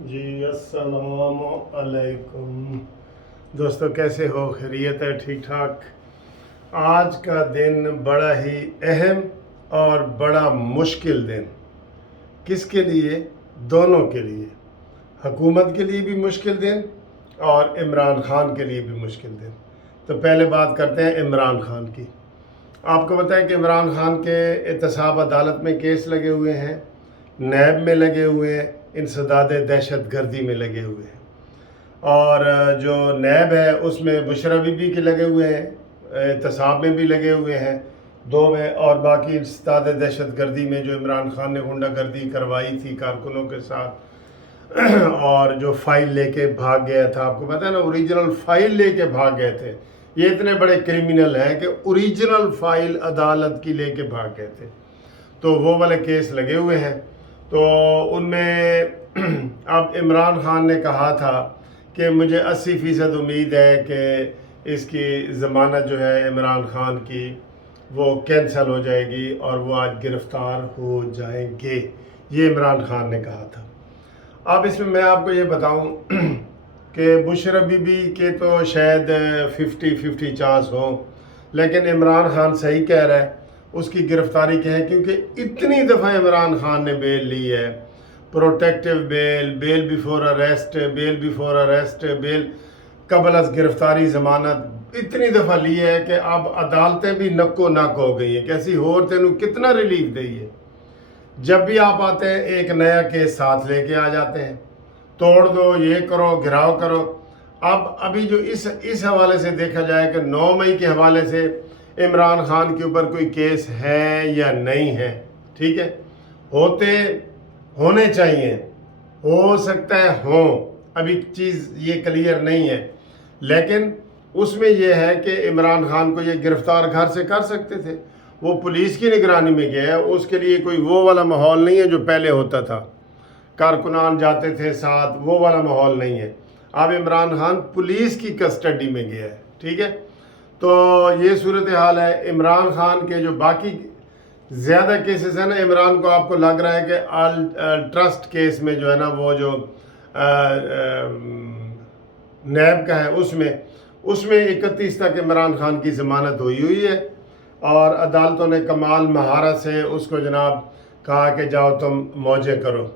جی السلام علیکم دوستو، کیسے ہو؟ خیریت ہے؟ ٹھیک ٹھاک؟ آج کا دن بڑا ہی اہم اور بڑا مشکل دن، کس کے لیے؟ دونوں کے لیے، حکومت کے لیے بھی مشکل دن اور عمران خان کے لیے بھی مشکل دن۔ تو پہلے بات کرتے ہیں عمران خان کی۔ آپ کو بتائیں کہ عمران خان کے احتساب عدالت میں کیس لگے ہوئے ہیں، نیب میں لگے ہوئے ہیں، انسداد دہشت گردی میں لگے ہوئے ہیں، اور جو نیب ہے اس میں بشرا بی بی کے لگے ہوئے ہیں، احتساب میں بھی لگے ہوئے ہیں دو میں، اور باقی انسداد دہشت گردی میں جو عمران خان نے غنڈہ گردی کروائی تھی کارکنوں کے ساتھ اور جو فائل لے کے بھاگ گیا تھا، آپ کو پتہ ہے نا، اوریجنل فائل لے کے بھاگ گئے تھے۔ یہ اتنے بڑے کرمینل ہیں کہ اوریجنل فائل عدالت کی لے کے بھاگ گئے تھے، تو وہ والے کیس لگے ہوئے ہیں۔ تو ان میں اب عمران خان نے کہا تھا کہ مجھے 80% امید ہے کہ اس کی ضمانت جو ہے عمران خان کی وہ کینسل ہو جائے گی اور وہ آج گرفتار ہو جائیں گے، یہ عمران خان نے کہا تھا۔ اب اس میں آپ کو یہ بتاؤں کہ بشرا بی بی کے تو شاید 50-50 چانس ہوں، لیکن عمران خان صحیح کہہ رہا ہے، اس کی گرفتاری کیا ہے، کیونکہ اتنی دفعہ عمران خان نے بیل لی ہے، پروٹیکٹیو بیل، بیل بیفور اریسٹ، بیل بیفور اریسٹ، بیل قبل از گرفتاری ضمانت، اتنی دفعہ لی ہے کہ اب عدالتیں بھی نکو نک ہو گئی ہیں کہ ایسی ہور تینوں کتنا ریلیف دئی ہے۔ جب بھی آپ آتے ہیں ایک نیا کیس ساتھ لے کے آ جاتے ہیں، توڑ دو، یہ کرو، گھراؤ کرو۔ ابھی جو اس حوالے سے دیکھا جائے کہ 9 مئی کے حوالے سے عمران خان کے اوپر کوئی کیس ہے یا نہیں ہے، ٹھیک ہے، ہونے چاہیے، ہو سکتا ہے ہوں، ابھی چیز یہ کلیئر نہیں ہے، لیکن اس میں یہ ہے کہ عمران خان کو یہ گرفتار گھر سے کر سکتے تھے، وہ پولیس کی نگرانی میں گیا ہے، اس کے لیے کوئی وہ والا ماحول نہیں ہے جو پہلے ہوتا تھا، کارکنان جاتے تھے ساتھ، وہ والا ماحول نہیں ہے۔ اب عمران خان پولیس کی کسٹڈی میں گیا ہے، ٹھیک ہے، تو یہ صورتحال ہے۔ عمران خان کے جو باقی زیادہ کیسز ہیں نا، عمران کو آپ کو لگ رہا ہے کہ ٹرسٹ کیس میں جو ہے نا، وہ جو نیب کا ہے اس میں 31 تک عمران خان کی ضمانت ہوئی ہے، اور عدالتوں نے کمال مہارت سے اس کو جناب کہا کہ جاؤ تم موجے کرو۔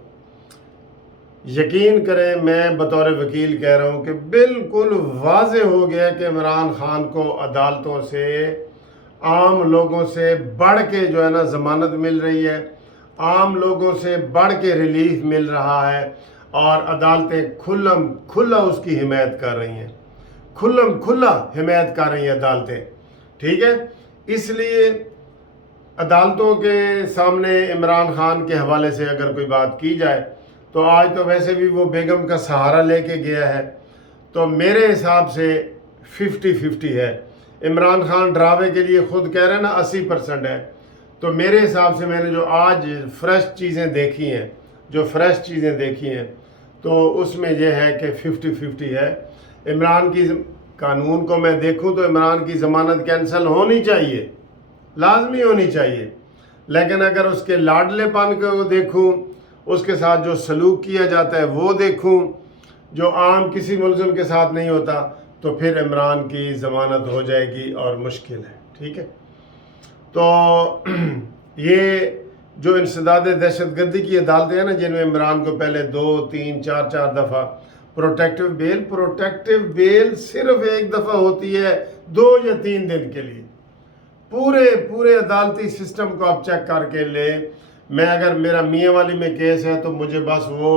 یقین کریں، میں بطور وکیل کہہ رہا ہوں کہ بالکل واضح ہو گیا کہ عمران خان کو عدالتوں سے، عام لوگوں سے بڑھ کے جو ہے نا ضمانت مل رہی ہے، عام لوگوں سے بڑھ کے ریلیف مل رہا ہے، اور عدالتیں کھلم کھلا اس کی حمایت کر رہی ہیں، کھلم کھلا حمایت کر رہی ہیں عدالتیں، ٹھیک ہے۔ اس لیے عدالتوں کے سامنے عمران خان کے حوالے سے اگر کوئی بات کی جائے تو آج تو ویسے بھی وہ بیگم کا سہارا لے کے گیا ہے، تو میرے حساب سے 50-50 ہے۔ عمران خان ڈراوے کے لیے خود کہہ رہے ہیں نا 80% ہے، تو میرے حساب سے میں نے جو آج فریش چیزیں دیکھی ہیں تو اس میں یہ ہے کہ 50-50 ہے۔ عمران کی قانون کو میں دیکھوں تو عمران کی ضمانت کینسل ہونی چاہیے، لازمی ہونی چاہیے، لیکن اگر اس کے لاڈلے پن کو دیکھوں، اس کے ساتھ جو سلوک کیا جاتا ہے وہ دیکھوں، جو عام کسی ملزم کے ساتھ نہیں ہوتا، تو پھر عمران کی ضمانت ہو جائے گی اور مشکل ہے، ٹھیک ہے۔ تو یہ جو انسداد دہشت گردی کی عدالتیں ہیں نا، جن میں عمران کو پہلے 2-3-4 دفعہ پروٹیکٹیو بیل صرف ایک دفعہ ہوتی ہے 2 یا 3 دن کے لیے۔ پورے عدالتی سسٹم کو آپ چیک کر کے لیں۔ میں اگر میرا میاں والی میں کیس ہے تو مجھے بس وہ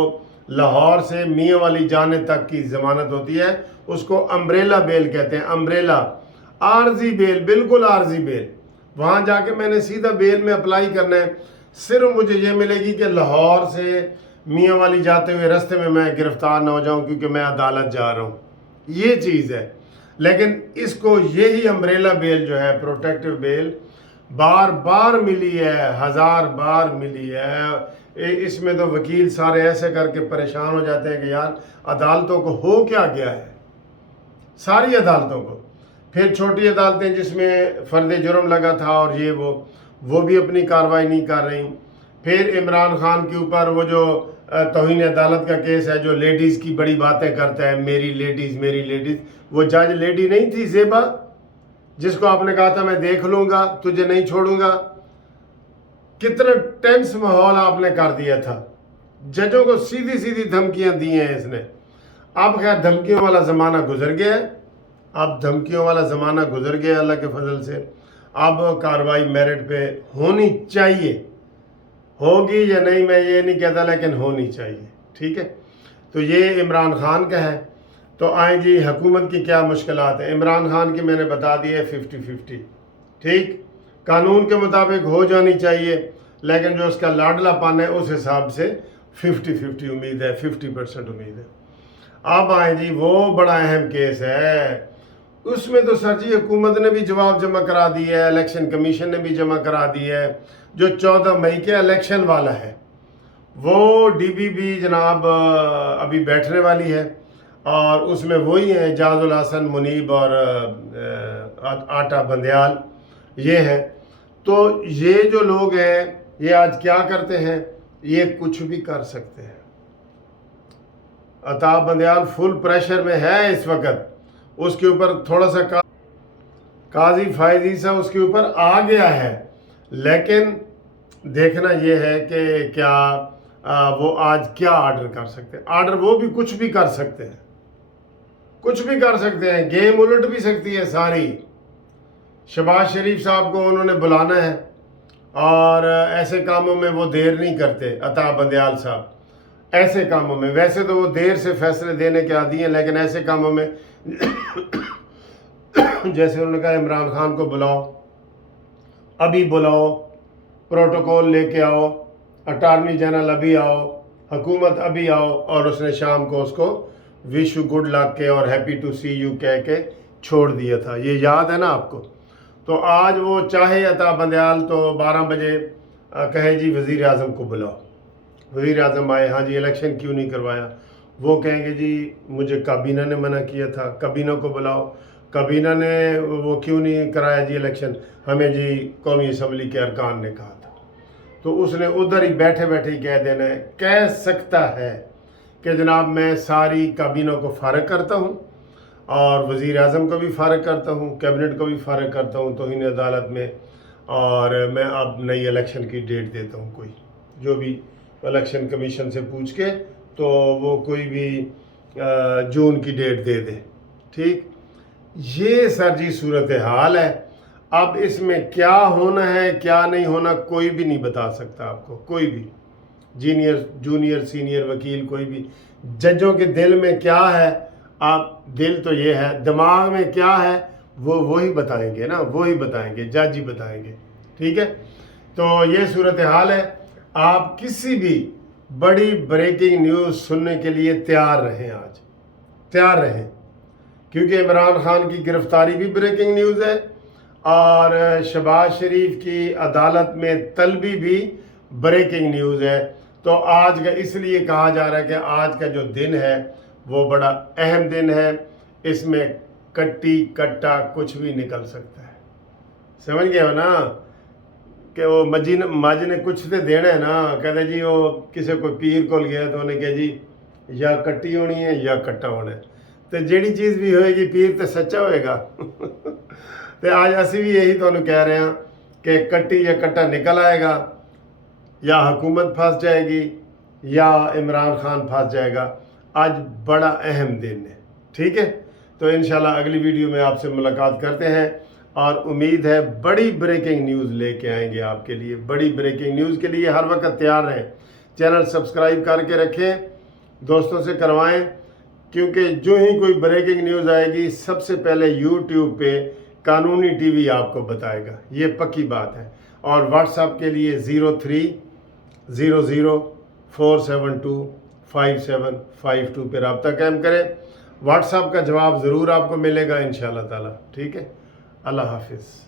لاہور سے میاں والی جانے تک کی ضمانت ہوتی ہے، اس کو امبریلا بیل کہتے ہیں، امبریلا، عارضی بیل، بالکل عارضی بیل۔ وہاں جا کے میں نے سیدھا بیل میں اپلائی کرنا ہے، صرف مجھے یہ ملے گی کہ لاہور سے میاں والی جاتے ہوئے رستے میں گرفتار نہ ہو جاؤں کیونکہ میں عدالت جا رہا ہوں، یہ چیز ہے۔ لیکن اس کو یہی امبریلا بیل جو ہے، پروٹیکٹیو بیل، بار بار ملی ہے، 1000 بار ملی ہے۔ اس میں تو وکیل سارے ایسے کر کے پریشان ہو جاتے ہیں کہ یار عدالتوں کو ہو کیا گیا ہے، ساری عدالتوں کو۔ پھر چھوٹی عدالتیں جس میں فرد جرم لگا تھا اور یہ وہ بھی اپنی کارروائی نہیں کر رہی۔ پھر عمران خان کے اوپر وہ جو توہین عدالت کا کیس ہے جو لیڈیز کی بڑی باتیں کرتا ہے، میری لیڈیز. وہ جج لیڈی نہیں تھی زیبا جس کو آپ نے کہا تھا میں دیکھ لوں گا تجھے نہیں چھوڑوں گا. کتنا ٹینس ماحول آپ نے کر دیا تھا. ججوں کو سیدھی دھمکیاں دی ہیں اس نے. اب خیر دھمکیوں والا زمانہ گزر گیا ہے. اللہ کے فضل سے. اب کارروائی میرٹ پہ ہونی چاہیے. ہوگی یا نہیں میں یہ نہیں کہتا، لیکن ہونی چاہیے. ٹھیک ہے، تو یہ عمران خان کا ہے. تو آئیں جی حکومت کی کیا مشکلات ہیں. عمران خان کی میں نے بتا دی ہے 50-50. ٹھیک، قانون کے مطابق ہو جانی چاہیے، لیکن جو اس کا لاڈلا پن ہے اس حساب سے 50-50 امید ہے، 50% امید ہے. اب آئیں جی وہ بڑا اہم کیس ہے. اس میں تو سر جی حکومت نے بھی جواب جمع کرا دی ہے، الیکشن کمیشن نے بھی جمع کرا دی ہے. جو 14 مئی کے الیکشن والا ہے وہ ڈی بی بی جناب ابھی بیٹھنے والی ہے، اور اس میں وہی ہیں اعجاز الحسن منیب اور آٹا بندیال یہ ہیں. تو یہ جو لوگ ہیں یہ آج کیا کرتے ہیں، یہ کچھ بھی کر سکتے ہیں. عطا بندیال فل پریشر میں ہے اس وقت. اس کے اوپر تھوڑا سا قاضی فائز عیسیٰ اس کے اوپر آ گیا ہے، لیکن دیکھنا یہ ہے کہ کیا وہ آج کیا آرڈر کر سکتے ہیں. آرڈر وہ بھی کچھ بھی کر سکتے ہیں، گیم الٹ بھی سکتی ہے ساری. شہباز شریف صاحب کو انہوں نے بلانا ہے، اور ایسے کاموں میں وہ دیر نہیں کرتے. عطا بندیال صاحب ایسے کاموں میں، ویسے تو وہ دیر سے فیصلے دینے کے عادی ہیں، لیکن ایسے کاموں میں جیسے انہوں نے کہا عمران خان کو بلاؤ، ابھی بلاؤ، پروٹوکول لے کے آؤ، اٹارنی جنرل ابھی آؤ، حکومت ابھی آؤ، اور اس نے شام کو اس کو وش گڈ لک کے اور ہیپی ٹو سی یو کہہ کے چھوڑ دیا تھا. یہ یاد ہے نا آپ کو. تو آج وہ چاہے عطا بندیال تو 12 بجے کہے جی وزیر اعظم کو بلاؤ. وزیر اعظم آئے، ہاں جی الیکشن کیوں نہیں کروایا. وہ کہیں گے جی مجھے کابینہ نے منع کیا تھا، کابینہ کو بلاؤ. کابینہ نے وہ کیوں نہیں کرایا جی الیکشن، ہمیں جی قومی اسمبلی کے ارکان نے کہا تھا. تو اس نے ادھر ہی بیٹھے ہی کہہ دینا ہے. کہہ سکتا ہے کہ جناب میں ساری کابینہ کو فارغ کرتا ہوں، اور وزیر اعظم کو بھی فارغ کرتا ہوں، کیبنٹ کو بھی فارغ کرتا ہوں توہین عدالت میں، اور میں اب نئی الیکشن کی ڈیٹ دیتا ہوں. کوئی جو بھی الیکشن کمیشن سے پوچھ کے تو وہ کوئی بھی جون کی ڈیٹ دے دے. ٹھیک، یہ سر جی صورتحال ہے. اب اس میں کیا ہونا ہے کیا نہیں ہونا کوئی بھی نہیں بتا سکتا آپ کو. کوئی بھی جونیئر سینئر وکیل کوئی بھی. ججوں کے دل میں کیا ہے، آپ دل تو یہ ہے، دماغ میں کیا ہے وہی بتائیں گے نا، وہی بتائیں گے، جج ہی بتائیں گے. ٹھیک ہے، تو یہ صورتحال ہے. آپ کسی بھی بڑی بریکنگ نیوز سننے کے لیے تیار رہیں. آج تیار رہیں، کیونکہ عمران خان کی گرفتاری بھی بریکنگ نیوز ہے، اور شہباز شریف کی عدالت میں طلبی بھی بریکنگ نیوز ہے. تو آج کا اس لیے کہا جا رہا ہے کہ آج کا جو دن ہے وہ بڑا اہم دن ہے. اس میں کٹی کٹا کچھ بھی نکل سکتا ہے. سمجھ گئے ہو نا کہ وہ مجھ نے کچھ تو دینا ہے نا. کہتے جی وہ کسی کوئی پیر کو گیا تو انہیں کہا جی یا کٹی ہونی ہے یا کٹا ہونا ہے. تو جیڑی چیز بھی ہوئے گی پیر تو سچا ہوئے گا. تو آج اسی بھی یہی تو کہہ رہے ہیں کہ کٹی یا کٹا نکل آئے گا، یا حکومت پھنس جائے گی یا عمران خان پھنس جائے گا. آج بڑا اہم دن ہے. ٹھیک ہے، تو انشاءاللہ اگلی ویڈیو میں آپ سے ملاقات کرتے ہیں، اور امید ہے بڑی بریکنگ نیوز لے کے آئیں گے آپ کے لیے. بڑی بریکنگ نیوز کے لیے ہر وقت تیار رہیں. چینل سبسکرائب کر کے رکھیں، دوستوں سے کروائیں، کیونکہ جو ہی کوئی بریکنگ نیوز آئے گی سب سے پہلے یوٹیوب پہ قانونی ٹی وی آپ کو بتائے گا. یہ پکی بات ہے. اور واٹس ایپ کے لیے 0300472572 پہ رابطہ قائم کریں. واٹس ایپ کا جواب ضرور آپ کو ملے گا انشاءاللہ تعالی. ٹھیک ہے، اللہ حافظ.